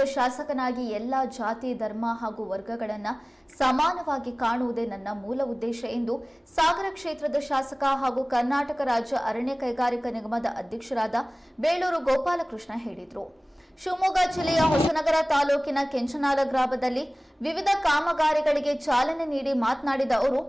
ಕ್ಷೇತ್ರದ ಶಾಸಕನಾಗಿ ಎಲ್ಲ ಜಾತಿ, ಧರ್ಮ ಹಾಗೂ ವರ್ಗಗಳನ್ನು ಸಮಾನವಾಗಿ ಕಾಣುವುದೇ ನನ್ನ ಮೂಲ ಉದ್ದೇಶ ಎಂದು ಸಾಗರ ಕ್ಷೇತ್ರದ ಶಾಸಕ ಹಾಗೂ ಕರ್ನಾಟಕ ರಾಜ್ಯ ಅರಣ್ಯ ಕೈಗಾರಿಕಾ ನಿಗಮದ ಅಧ್ಯಕ್ಷರಾದ ಬೇಳೂರು ಗೋಪಾಲಕೃಷ್ಣ ಹೇಳಿದರು. ಶಿವಮೊಗ್ಗ ಜಿಲ್ಲೆಯ ಹೊಸನಗರ ತಾಲೂಕಿನ ಕೆಂಚನಾಲ ಗ್ರಾಮದಲ್ಲಿ ವಿವಿಧ ಕಾಮಗಾರಿಗಳಿಗೆ ಚಾಲನೆ ನೀಡಿ ಮಾತನಾಡಿದ ಅವರು,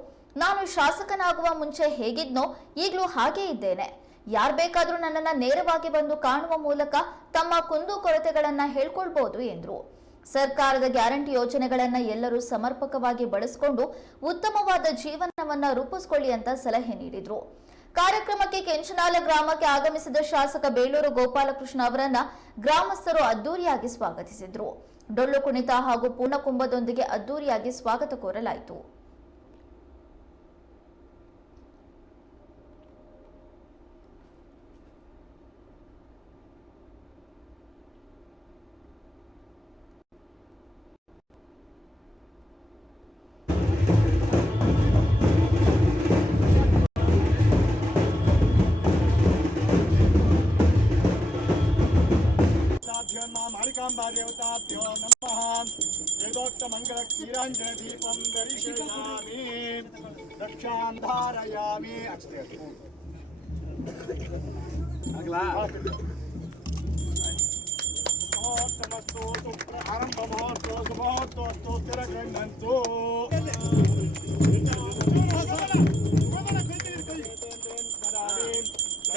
ನಾನು ಶಾಸಕನಾಗುವ ಮುಂಚೆ ಹೇಗಿದ್ನೋ ಈಗಲೂ ಹಾಗೇ ಇದ್ದೇನೆ. ಯಾರು ಬೇಕಾದರೂ ನನ್ನನ್ನ ನೇರವಾಗಿ ಬಂದು ಕಾಣುವ ಮೂಲಕ ತಮ್ಮ ಕುಂದು ಕೊರತೆಗಳನ್ನ ಹೇಳ್ಕೊಳ್ಬಹುದು ಎಂದರು. ಸರ್ಕಾರದ ಗ್ಯಾರಂಟಿ ಯೋಜನೆಗಳನ್ನ ಎಲ್ಲರೂ ಸಮರ್ಪಕವಾಗಿ ಬಳಸಿಕೊಂಡು ಉತ್ತಮವಾದ ಜೀವನವನ್ನ ರೂಪಿಸಿಕೊಳ್ಳಿ ಅಂತ ಸಲಹೆ ನೀಡಿದ್ರು. ಕಾರ್ಯಕ್ರಮಕ್ಕೆ ಕೆಂಚನಾಲ ಗ್ರಾಮಕ್ಕೆ ಆಗಮಿಸಿದ ಶಾಸಕ ಬೇಲೂರು ಗೋಪಾಲಕೃಷ್ಣ ಅವರನ್ನ ಗ್ರಾಮಸ್ಥರು ಅದ್ದೂರಿಯಾಗಿ ಸ್ವಾಗತಿಸಿದ್ರು. ಡೊಳ್ಳು ಕುಣಿತ ಹಾಗೂ ಪೂರ್ಣಕುಂಭದೊಂದಿಗೆ ಅದ್ದೂರಿಯಾಗಿ ಸ್ವಾಗತ ಕೋರಲಾಯಿತು. नमः मारिकाम्बा देवताभ्यो नमः वेदोक्तमङ्गल क्षीराञ्जनदीपं दर्शयामि रक्षां धारयामि समस्तु आरम्भमहोत्सव शुभोत्तोस्तु स्थिरगृह्णन्तु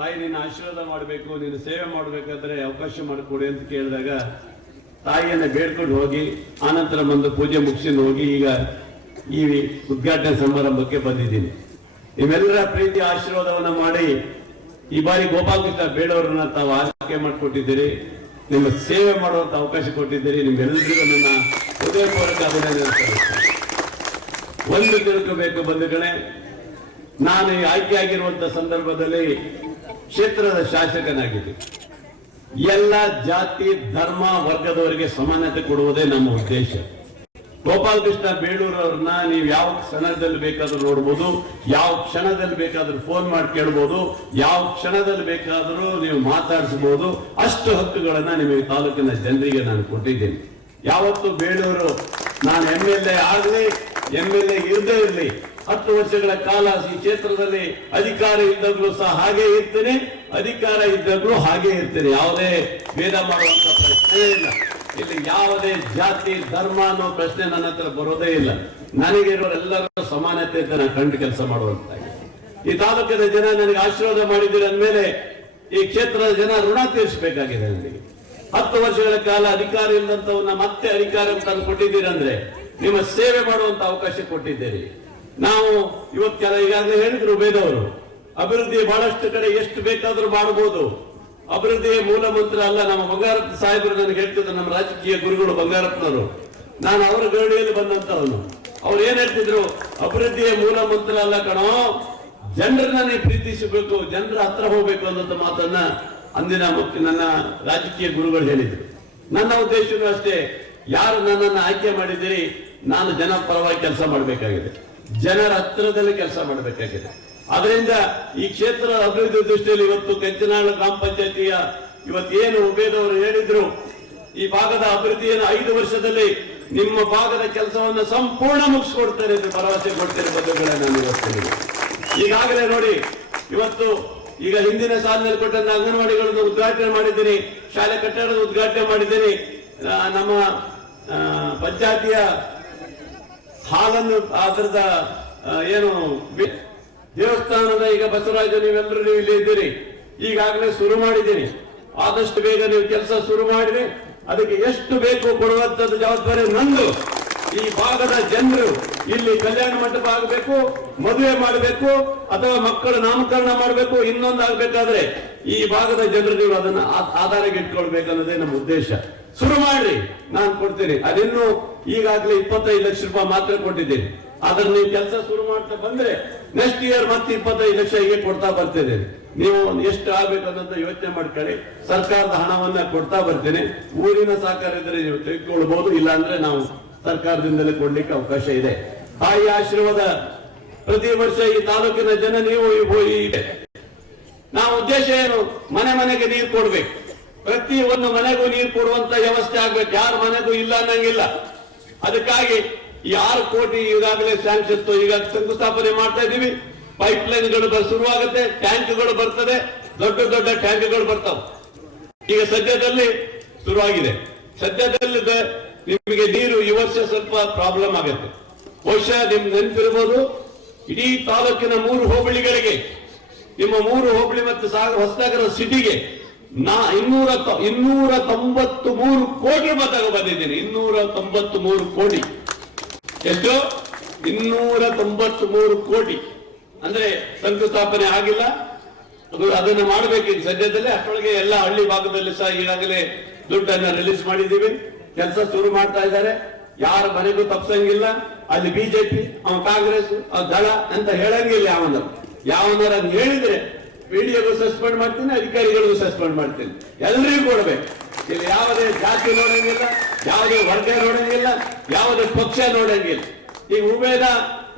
ತಾಯಿ ನಿನ್ನ ಆಶೀರ್ವಾದ ಮಾಡಬೇಕು ನೀನು ಸೇವೆ ಮಾಡಬೇಕಾದ್ರೆ ಅವಕಾಶ ಮಾಡಿಕೊಡಿ ಅಂತ ಕೇಳಿದಾಗ ತಾಯಿಯನ್ನು ಬೇಡ್ಕೊಂಡು ಹೋಗಿ, ಆನಂತರ ಬಂದು ಪೂಜೆ ಮುಗಿಸಿಕೊಂಡು ಹೋಗಿ ಈಗ ಈ ಉದ್ಘಾಟನೆ ಸಮಾರಂಭಕ್ಕೆ ಬಂದಿದ್ದೀನಿ. ನಿಮ್ಮೆಲ್ಲರ ಪ್ರೀತಿ ಆಶೀರ್ವಾದವನ್ನ ಮಾಡಿ ಈ ಬಾರಿ ಗೋಪಾಲಕೃಷ್ಣ ಬೇಡವರನ್ನ ತಾವು ಆಯ್ಕೆ ಮಾಡಿಕೊಟ್ಟಿದ್ದೀರಿ, ನಿಮ್ಮ ಸೇವೆ ಮಾಡುವಂತ ಅವಕಾಶ ಕೊಟ್ಟಿದ್ದೀರಿ, ನಿಮ್ಮೆಲ್ಲರಿಗೂ ನನ್ನ ಹೃದಯಪೂರ್ವಕ ಅಭಿನಂದನೆ ಒಂದು ತಿಳ್ಕೋಬೇಕು ಬಂಧುಗಳೇ, ನಾನು ಈ ಆಗಿರುವಂಥ ಸಂದರ್ಭದಲ್ಲಿ ಕ್ಷೇತ್ರದ ಶಾಸಕನಾಗಿದ್ದೆ ಎಲ್ಲ ಜಾತಿ, ಧರ್ಮ ವರ್ಗದವರಿಗೆ ಸಮಾನತೆ ಕೊಡುವುದೇ ನಮ್ಮ ಉದ್ದೇಶ. ಗೋಪಾಲಕೃಷ್ಣ ಬೇಳೂರವ್ರನ್ನ ನೀವು ಯಾವ ಕ್ಷಣದಲ್ಲಿ ಬೇಕಾದ್ರೂ ನೋಡ್ಬೋದು, ಯಾವ ಕ್ಷಣದಲ್ಲಿ ಬೇಕಾದ್ರೂ ಫೋನ್ ಮಾಡಿ ಕೇಳ್ಬೋದು, ಯಾವ ಕ್ಷಣದಲ್ಲಿ ಬೇಕಾದರೂ ನೀವು ಮಾತಾಡಿಸಬಹುದು ಅಷ್ಟು ಹಕ್ಕುಗಳನ್ನ ನಿಮಗೆ ತಾಲೂಕಿನ ಜನರಿಗೆ ನಾನು ಕೊಟ್ಟಿದ್ದೇನೆ. ಯಾವತ್ತು ಬೇಳೂರು, ನಾನು ಎಂ ಎಲ್ ಎ ಆಗಲಿ ಎಂ ಎಲ್ ಎ ಇರದೇ ಇರಲಿ ಹತ್ತು ವರ್ಷಗಳ ಕಾಲ ಈ ಕ್ಷೇತ್ರದಲ್ಲಿ ಅಧಿಕಾರ ಇದ್ದಾಗಲೂ ಸಹ ಹಾಗೆ ಇರ್ತೇನೆ. ಅಧಿಕಾರ ಇದ್ದಾಗಲೂ ಹಾಗೆ ಇರ್ತೇನೆ. ಯಾವುದೇ ಭೇದ ಮಾಡುವಂತ ಪ್ರಶ್ನೆ ಇಲ್ಲ. ಇಲ್ಲಿ ಯಾವುದೇ ಜಾತಿ, ಧರ್ಮ ಅನ್ನೋ ಪ್ರಶ್ನೆ ನನ್ನ ಹತ್ರ ಬರೋದೇ ಇಲ್ಲ. ನನಗಿರೋರೆಲ್ಲರ ಸಮಾನತೆ ಅಂತ ನಾನು ಕಂಡು ಕೆಲಸ ಮಾಡುವಂತಾಗಿ ಈ ತಾಲೂಕಿನ ಜನ ನನಗೆ ಆಶೀರ್ವಾದ ಮಾಡಿದ್ದೀರ ಅಂದಮೇಲೆ ಈ ಕ್ಷೇತ್ರದ ಜನ ಋಣ ತೀರಿಸಬೇಕಾಗಿದೆ ನನಗೆ. ಹತ್ತು ವರ್ಷಗಳ ಕಾಲ ಅಧಿಕಾರ ಇಲ್ಲದಂತವನ್ನ ಮತ್ತೆ ಅಧಿಕಾರ ತಂದು ಕೊಟ್ಟಿದ್ದೀರಂದ್ರೆ ನಿಮ್ಮ ಸೇವೆ ಮಾಡುವಂತ ಅವಕಾಶ ಕೊಟ್ಟಿದ್ದೀರಿ. ನಾವು ಇವತ್ತೆಲ್ಲ ಈಗಾಗಲೇ ಹೇಳಿದ್ರು ಬೇದವರು. ಅಭಿವೃದ್ಧಿ ಬಹಳಷ್ಟು ಕಡೆ ಎಷ್ಟು ಬೇಕಾದರೂ ಮಾಡಬಹುದು ಅಭಿವೃದ್ಧಿಯ ಮೂಲ ಮಂತ್ರ ಅಲ್ಲ. ನಮ್ಮ ಬಂಗಾರಪ್ಪ ಸಾಹೇಬರು ನನಗೆ ಹೇಳ್ತಿದ್ರು, ನಮ್ಮ ರಾಜಕೀಯ ಗುರುಗಳು ಬಂಗಾರಪ್ಪನವರು. ನಾನು ಅವರ ಗರಡಿಯಲ್ಲಿ ಬಂದಂತವನು ಅವ್ರು ಏನ್ ಹೇಳ್ತಿದ್ರು? ಅಭಿವೃದ್ಧಿಯ ಮೂಲ ಮಂತ್ರ ಅಲ್ಲ ಕಣೋ. ಜನರನ್ನ ನೀವು ಪ್ರೀತಿಸಬೇಕು, ಜನರ ಹತ್ರ ಹೋಗ್ಬೇಕು ಅನ್ನೋಂಥ ಮಾತನ್ನ ಅಂದಿನ ನನ್ನ ರಾಜಕೀಯ ಗುರುಗಳು ಹೇಳಿದ್ರು. ನನ್ನ ಉದ್ದೇಶನೂ ಅಷ್ಟೇ. ಯಾರು ನನ್ನನ್ನು ಆಯ್ಕೆ ಮಾಡಿದ್ದೀರಿ, ನಾನು ಜನ ಪರವಾಗಿ ಕೆಲಸ ಮಾಡಬೇಕಾಗಿದೆ. ಜನರ ಹತ್ತಿರದಲ್ಲಿ ಕೆಲಸ ಮಾಡಬೇಕಾಗಿದೆ ಅದರಿಂದ ಈ ಕ್ಷೇತ್ರ ಅಭಿವೃದ್ಧಿ ದೃಷ್ಟಿಯಲ್ಲಿ ಇವತ್ತು ಕೆಂಚನಾಳ ಗ್ರಾಮ ಪಂಚಾಯತಿಯ ಇವತ್ತೇನು ಉಬೇದವರು ಹೇಳಿದ್ರು, ಈ ಭಾಗದ ಅಭಿವೃದ್ಧಿಯನ್ನು ಐದು ವರ್ಷದಲ್ಲಿ ನಿಮ್ಮ ಭಾಗದ ಕೆಲಸವನ್ನು ಸಂಪೂರ್ಣ ಮುಗಿಸ್ಕೊಡ್ತಾರೆ ಎಂದು ಭರವಸೆ ಕೊಡ್ತೇನೆ ಬಂಧುಗಳೇ ನಾನು. ಈಗಾಗಲೇ ನೋಡಿ, ಇವತ್ತು ಈಗ ಹಿಂದಿನ ಸಾಲಿನಲ್ಲಿ ಕೊಟ್ಟಂತ ಅಂಗನವಾಡಿಗಳನ್ನು ಉದ್ಘಾಟನೆ ಮಾಡಿದ್ದೀನಿ, ಶಾಲೆ ಕಟ್ಟಡದ ಉದ್ಘಾಟನೆ ಮಾಡಿದ್ದೀನಿ ನಮ್ಮ ಪಂಚಾಯತಿಯ ಹಾಲನ್ನು ಅದರದ ಏನು ದೇವಸ್ಥಾನದ ಈಗ ಬಸವರಾಜ ನೀವೆಲ್ಲರೂ ನೀವು ಇಲ್ಲಿ ಇದ್ದೀರಿ. ಈಗಾಗಲೇ ಶುರು ಮಾಡಿದ್ದೀರಿ. ಆದಷ್ಟು ಬೇಗ ನೀವು ಕೆಲಸ ಶುರು ಮಾಡಿರಿ. ಅದಕ್ಕೆ ಎಷ್ಟು ಬೇಕು ಕೊಡುವಂತದ್ದು ಜವಾಬ್ದಾರಿ ನಂದು. ಈ ಭಾಗದ ಜನರು ಇಲ್ಲಿ ಕಲ್ಯಾಣ ಮಂಟಪ ಆಗಬೇಕು, ಮದುವೆ ಮಾಡಬೇಕು, ಅಥವಾ ಮಕ್ಕಳ ನಾಮಕರಣ ಮಾಡಬೇಕು, ಇನ್ನೊಂದು ಆಗ್ಬೇಕಾದ್ರೆ ಈ ಭಾಗದ ಜನರು ನೀವು ಅದನ್ನ ಆಧಾರಕ್ಕೆ ಇಟ್ಕೊಳ್ಬೇಕು ಅನ್ನೋದೇ ನಮ್ಮ ಉದ್ದೇಶ. ಶುರು ಮಾಡ್ರಿ, ನಾನು ಕೊಡ್ತೀನಿ. ಅದಿನ್ನು ಈಗಾಗಲೇ ಇಪ್ಪತ್ತೈದು ಲಕ್ಷ ರೂಪಾಯಿ ಮಾತ್ರ ಕೊಟ್ಟಿದ್ದೀನಿ. ಅದನ್ನ ನೀವು ಕೆಲಸ ಶುರು ಮಾಡ್ತಾ ಬಂದ್ರೆ ನೆಕ್ಸ್ಟ್ ಇಯರ್ ಮತ್ತೆ ಇಪ್ಪತ್ತೈದು ಲಕ್ಷ ಹೀಗೆ ಕೊಡ್ತಾ ಬರ್ತಿದ್ದೇನೆ. ನೀವು ಎಷ್ಟು ಆಗ್ಬೇಕು ಅನ್ನೋದು ಯೋಚನೆ ಮಾಡ್ಕೊಳ್ಳಿ. ಸರ್ಕಾರದ ಹಣವನ್ನ ಕೊಡ್ತಾ ಬರ್ತೇನೆ. ಊರಿನ ಸಹಕಾರ ಇದ್ರೆ ನೀವು ತೆಗೆದುಕೊಳ್ಬಹುದು ಇಲ್ಲ ಅಂದ್ರೆ ನಾವು ಸರ್ಕಾರದಿಂದಲೇ ಕೊಡ್ಲಿಕ್ಕೆ ಅವಕಾಶ ಇದೆ. ತಾಯಿ ಆಶೀರ್ವಾದ ಪ್ರತಿ ವರ್ಷ ಈ ತಾಲೂಕಿನ ಜನ ನೀವು ಈ- ನಾವು ಉದ್ದೇಶ ಏನು? ಮನೆ ಮನೆಗೆ ನೀರು ಕೊಡ್ಬೇಕು. ಪ್ರತಿ ಒಂದು ಮನೆಗೂ ನೀರು ಕೊಡುವಂತ ವ್ಯವಸ್ಥೆ ಆಗ್ಬೇಕು. ಯಾರ ಮನೆಗೂ ಇಲ್ಲ ಅನ್ನಂಗಿಲ್ಲ. ಅದಕ್ಕಾಗಿ ಈ ಆರು ಕೋಟಿ ಈಗಾಗಲೇ ಸ್ಯಾಂಕ್ಷನ್ ಈಗ ಶಂಕುಸ್ಥಾಪನೆ ಮಾಡ್ತಾ ಇದೀವಿ. ಪೈಪ್ ಲೈನ್ಗಳು ಶುರುವಾಗುತ್ತೆ, ಟ್ಯಾಂಕ್ಗಳು ಬರ್ತದೆ, ದೊಡ್ಡ ದೊಡ್ಡ ಟ್ಯಾಂಕ್ಗಳು ಬರ್ತಾವೆ. ಈಗ ಸದ್ಯದಲ್ಲಿ ಶುರುವಾಗಿದೆ. ಸದ್ಯದಲ್ಲಿ ನಿಮಗೆ ನೀರು ಈ ವರ್ಷ ಸ್ವಲ್ಪ ಪ್ರಾಬ್ಲಮ್ ಆಗುತ್ತೆ. ಬಹುಶಃ ನಿಮ್ ನೆನಪಿರ್ಬೋದು, ಇಡೀ ತಾಲೂಕಿನ ಮೂರು ಹೋಬಳಿಗಳಿಗೆ, ನಿಮ್ಮ ಮೂರು ಹೋಬಳಿ ಮತ್ತು ಸಾಗರ ಹೊಸನಗರ ಸಿಟಿಗೆ ನಾ ಇನ್ನೂರ ಇನ್ನೂರ ತೊಂಬತ್ತು ಮೂರು ಕೋಟಿ ರೂಪಾಯಿ ತಗೋ ಬಂದಿದ್ದೀನಿ. ಇನ್ನೂರ ತೊಂಬತ್ತು ಮೂರು ಕೋಟಿ. ಎಷ್ಟು? ಇನ್ನೂರ ತೊಂಬತ್ತು ಮೂರು ಕೋಟಿ. ಅಂದ್ರೆ ಶಂಕುಸ್ಥಾಪನೆ ಆಗಿಲ್ಲ. ಅದು ಅದನ್ನ ಮಾಡಬೇಕು ಸದ್ಯದಲ್ಲೇ ಅಷ್ಟೊಳಗೆ ಎಲ್ಲ ಹಳ್ಳಿ ಭಾಗದಲ್ಲಿ ಸಹ ಈಗಾಗಲೇ ದುಡ್ಡನ್ನು ರಿಲೀಸ್ ಮಾಡಿದ್ದೀವಿ. ಕೆಲಸ ಶುರು ಮಾಡ್ತಾ ಇದ್ದಾರೆ. ಯಾರ ಮನೆಗೂ ತಪ್ಸಂಗಿಲ್ಲ. ಅಲ್ಲಿ ಬಿಜೆಪಿ ಅವ್ ಕಾಂಗ್ರೆಸ್ ಅವ್ ದಳ ಅಂತ ಹೇಳಂಗಿಲ್ಲ ಯಾವನ ಯಾವನಾರ ಅದ್ ಹೇಳಿದ್ರೆ ವಿಡಿಯೋಗೂ ಸಸ್ಪೆಂಡ್ ಮಾಡ್ತೀನಿ, ಅಧಿಕಾರಿಗಳಿಗೂ ಸಸ್ಪೆಂಡ್ ಮಾಡ್ತೀನಿ. ಎಲ್ರಿಗೂ ಕೊಡ್ಬೇಕು. ಇಲ್ಲಿ ಯಾವುದೇ ಜಾತಿ ನೋಡಂಗಿಲ್ಲ, ಯಾವುದೇ ವರ್ಗ ನೋಡಂಗಿಲ್ಲ, ಯಾವುದೇ ಪಕ್ಷ ನೋಡಂಗಿಲ್ಲ. ಈಗ ಉಮೇದ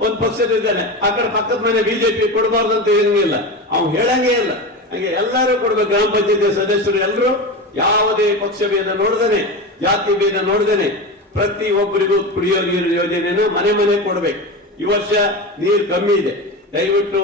ಒಂದ್ ಪಕ್ಷದಿದ್ದಾನೆ ಆ ಕಡೆ ಪಕ್ಕದ ಮನೆ ಬಿಜೆಪಿ ಕೊಡಬಾರ್ದು ಅಂತ ಏನಿಲ್ಲ ಅವ್ನು ಹೇಳಂಗೇ ಇಲ್ಲ. ಹಂಗೆ ಎಲ್ಲರೂ ಕೊಡ್ಬೇಕು. ಗ್ರಾಮ ಪಂಚಾಯತಿ ಸದಸ್ಯರು ಎಲ್ಲರೂ ಯಾವುದೇ ಪಕ್ಷ ಭೇದ ನೋಡ್ದೇನೆ ಜಾತಿ ಭೇದ ನೋಡ್ದೇನೆ ಪ್ರತಿ ಒಬ್ಬರಿಗೂ ಕುಡಿಯೋ ನೀರು ಯೋಜನೆನ ಮನೆ ಮನೆ ಕೊಡ್ಬೇಕು. ಈ ವರ್ಷ ನೀರು ಕಮ್ಮಿ ಇದೆ. ದಯವಿಟ್ಟು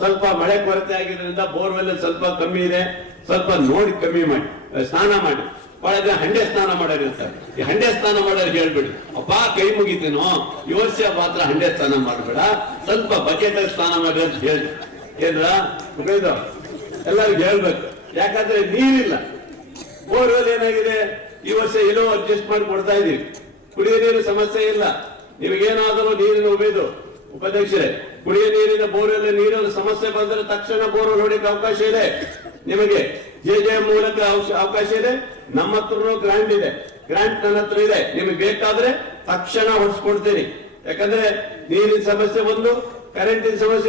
ಸ್ವಲ್ಪ ಮಳೆ ಕೊರತೆ ಆಗಿರೋದ್ರಿಂದ ಬೋರ್ವೆಲ್ ಸ್ವಲ್ಪ ಕಮ್ಮಿ ಇದೆ. ಸ್ವಲ್ಪ ನೋಡಿ ಕಮ್ಮಿ ಮಾಡಿ ಸ್ನಾನ ಮಾಡಿ. ಬಹಳ ಜನ ಹಂಡೆ ಸ್ನಾನ ಮಾಡೋರಿರ್ತಾರೆ ಈ ಹಂಡೆ ಸ್ನಾನ ಮಾಡೋರು ಹೇಳ್ಬಿಡಿ. ಅಪ್ಪ, ಕೈ ಮುಗಿತೀನೋ? ಈ ವರ್ಷ ಮಾತ್ರ ಹಂಡೆ ಸ್ನಾನ ಮಾಡಬೇಡ. ಸ್ವಲ್ಪ ಬಕೆಟ್ ಸ್ನಾನ ಮಾಡಿ ಅಂತ ಹೇಳಿ ಏನ್ರ? ಎಲ್ಲರಿಗೂ ಹೇಳ್ಬೇಕು. ಯಾಕಂದ್ರೆ ನೀರಿಲ್ಲ. ಬೋರ್ವೆಲ್ ಏನಾಗಿದೆ? ಈ ವರ್ಷ ಏನೋ ಅಡ್ಜಸ್ಟ್ ಮಾಡಿ ಕೊಡ್ತಾ ಇದೀವಿ ಕುಡಿಯೋ ನೀರು ಸಮಸ್ಯೆ ಇಲ್ಲ. ನಿಮಗೇನಾದರೂ ನೀರಿನ ಉಮೇದು ಉಪಾಧ್ಯಕ್ಷರೇ, ಕುಡಿಯೋ ನೀರಿನ ಬೋರ್ವೆಲ್ ನೀರಿನ ಸಮಸ್ಯೆ ಬಂದರೆ ತಕ್ಷಣ ಬೋರ್ವೆಲ್ ಹೊಡಿಯಕ್ಕೆ ಅವಕಾಶ ಇದೆ. ನಿಮಗೆ ಜೆ ಜೆ ಮೂಲಕ ಅವಕಾಶ ಇದೆ. ನಮ್ಮ ಹತ್ರನೂ ಗ್ರಾಂಟ್ ಇದೆ. ಗ್ರಾಂಟ್ ನನ್ನ ಹತ್ರ ಇದೆ. ನಿಮಗೆ ಬೇಕಾದ್ರೆ ತಕ್ಷಣ ಹೊಡಿಸ್ಕೊಡ್ತೀನಿ. ಯಾಕಂದ್ರೆ ನೀರಿನ ಸಮಸ್ಯೆ ಒಂದು ಕರೆಂಟಿನ ಸಮಸ್ಯೆ